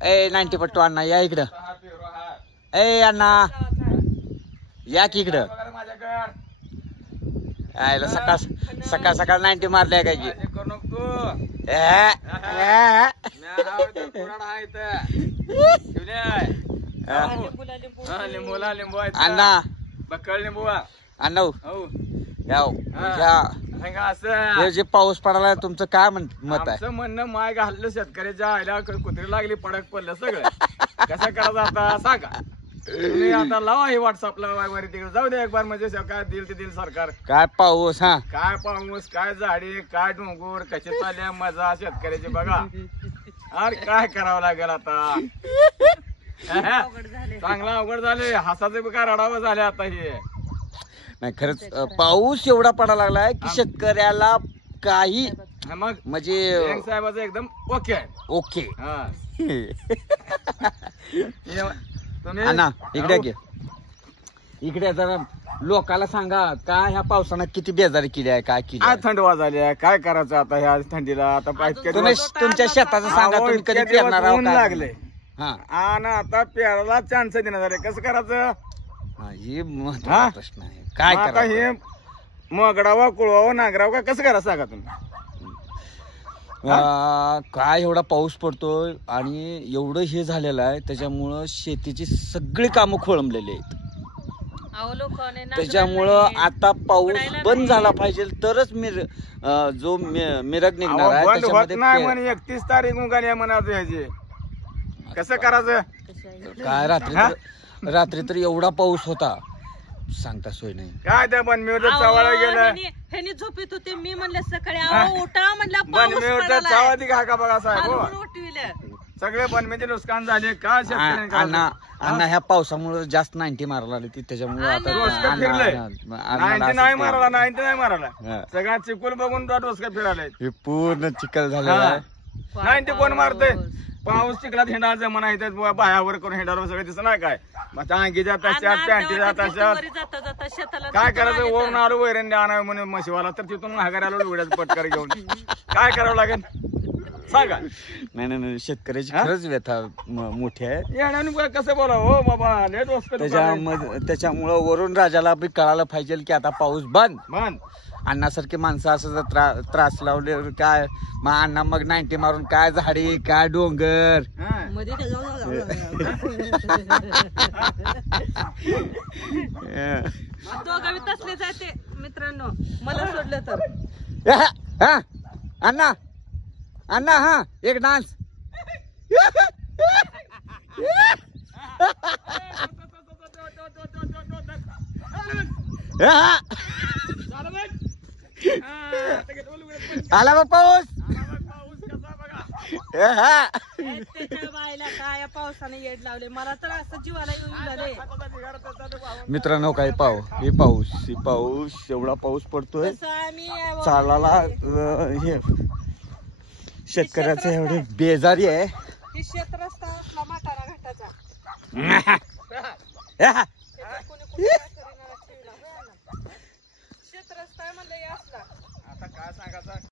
ए 90 पट्टू अण्णा या इकडं. ए अण्णा या की इकडं. आयला सकाळ सकाळ सकाळ 90 मारल्या काय की. अण्णा बकळ लिंबू अण्णा हे जे पाऊस पडायला तुमचं काय मत आहे? म्हणणं माय घाललं शेतकऱ्याच्या आयला कुत्री लागली पडक पडलं सगळं कसं करायचं आता सांगा. तुम्ही आता लावा हे व्हॉट्सअपला वगैरे तिकडे जाऊ दे एक बार म्हणजे काय दिल ते दिल सरकार. काय पाऊस हा काय पाऊस काय झाडी काय डोंगर कशी चालल्या मजा शेतकऱ्याची बघा. अरे काय करावं लागेल आता. चांगला अवघड झाले हसाचे काय रडावं झाले आता. हे नाही खरंच पाऊस एवढा पडायला लागलाय की शेतकऱ्याला काही मग म्हणजे साहेबाचं एकदम ओके आहे. ओके. तुम्ही अण्णा इकडे घे इकडे जरा लोकाला सांगा काय ह्या पावसानं किती बेजारी केली आहे काय केली. काय थंड वाजली आहे काय करायचं आता ह्या थंडीला. आता तुम्ही तुमच्या शेताचं सांगा तुम्ही कधी पेरणार आहोत लागले हा आणि आता पेराला चान्स देण्यात झाले कसं करायचं. हे महत्त्वाचा प्रश्न आहे काय आता करायचं. हे मगडावा कुळवावं नागराव का कसं करायचं सांगा तुम्ही. काय एवढा पाऊस पडतोय आणि एवढं हे झालेलं आहे त्याच्यामुळं शेतीची सगळी कामं खोळंबलेली आहेत. त्याच्यामुळं आता पाऊस बंद झाला पाहिजे तरच जो मिरग निघणार आहे त्याच्यामध्ये 31 तारीख उगाली म्हणायचं ह्याची कसं करायचं. काय रात्री तर एवढा पाऊस होता सांगता सोय नाही. काय त्या बनमीवर चावायला गेलं ह्यानी झोपेत होते मी म्हणलं सकाळी उठा म्हणलं बनमीवर चावादी घा का बघा साहेब. सगळे बनमीचे नुकसान झाले का अण्णा ह्या पावसामुळे जास्त 90 मारायला आली ती त्याच्यामुळे आता 90 नाही मारायला 90 नाही मारायला सगळ्या चिकूल बघून डोसका फिरायला हे पूर्ण चिखल झालेला आहे. 90 कोण मारते. पाऊस चिखलात हिंडायला जमा नाही तर बायावर करून हिंडावर सगळं दिसत नाही काय. मग अंगी जातात पॅन्टी जातात काय करायचं. ओढून आलो वैरण आणावं म्हणे म्हशीवाला तर तिथून महागारी आलो उघड्याच पटकर घेऊन काय करावं लागेल सांगा. नाही शेतकऱ्याची खरंच व्यथा मोठी आहे. येण्याने कसं बोला हो बाबा त्याच्यामुळं वरून राजाला बी कळायला पाहिजे की आता पाऊस बंद. अण्णासारखी माणसं असं जर त्रास लावले काय मग अण्णा मग 90 मारून काय झाडी काय डोंगर तसले जाते मित्रांनो मला सोडलं तर. अण्णा अण्णा हा एक डान्स. आला बा पाऊस. बायला काय पावसाने येड लावले मला तर असं जीवाला येऊन झाले. मित्रांनो काय हे पाऊस एवढा पाऊस पडतोय चालाला हे शेतकऱ्याचं एवढे बेजारी आहे. शेत रस्ता असला म्हातारा घाटाचा शेत रस्ता म्हणलं असला आता काय सांगायचं.